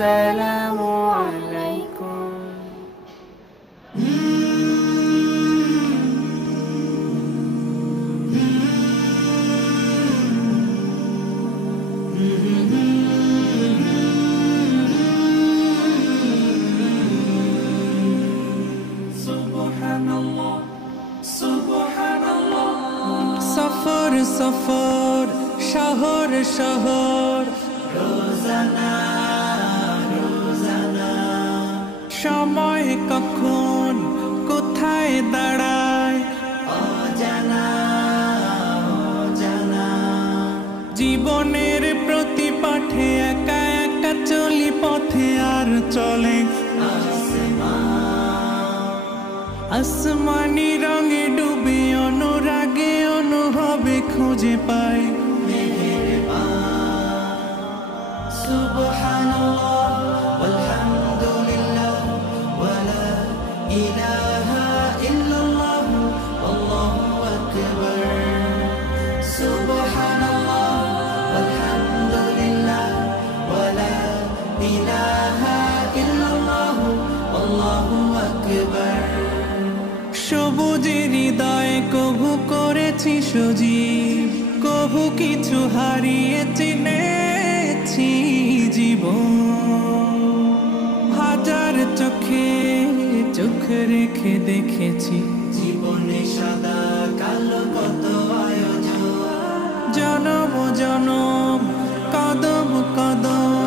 আসসালামু আলাইকুম। সফর সফর শহর শহর রোজানা রোজানা সময় কখন কোথায় দাঁড়ায় অজানা অজানা জীবনের প্রতি পাঠে একা একা চলি পথে আর চলে আসমানি রঙে ডুবে অনুরাগে অনুভবে খুঁজে পাই সুবহানাল্লাহ ওয়ালহামদুলিল্লাহ ওয়ালা ইলাহা ইল্লাল্লাহ আল্লাহু আকবার। সুবহানাল্লাহ ওয়ালহামদুলিল্লাহ ওয়ালা ইলাহা ইল্লাল্লাহ আল্লাহু আকবার। সবুজের হৃদয় কভু করেছি সজীব, কভু কিছু হারিয়ে চিনেছি জীবন। হাজার চোখে চোখ রেখে দেখেছি জীবনে সাদা কালো কত আয়োজন, জনম জনম কদম কদম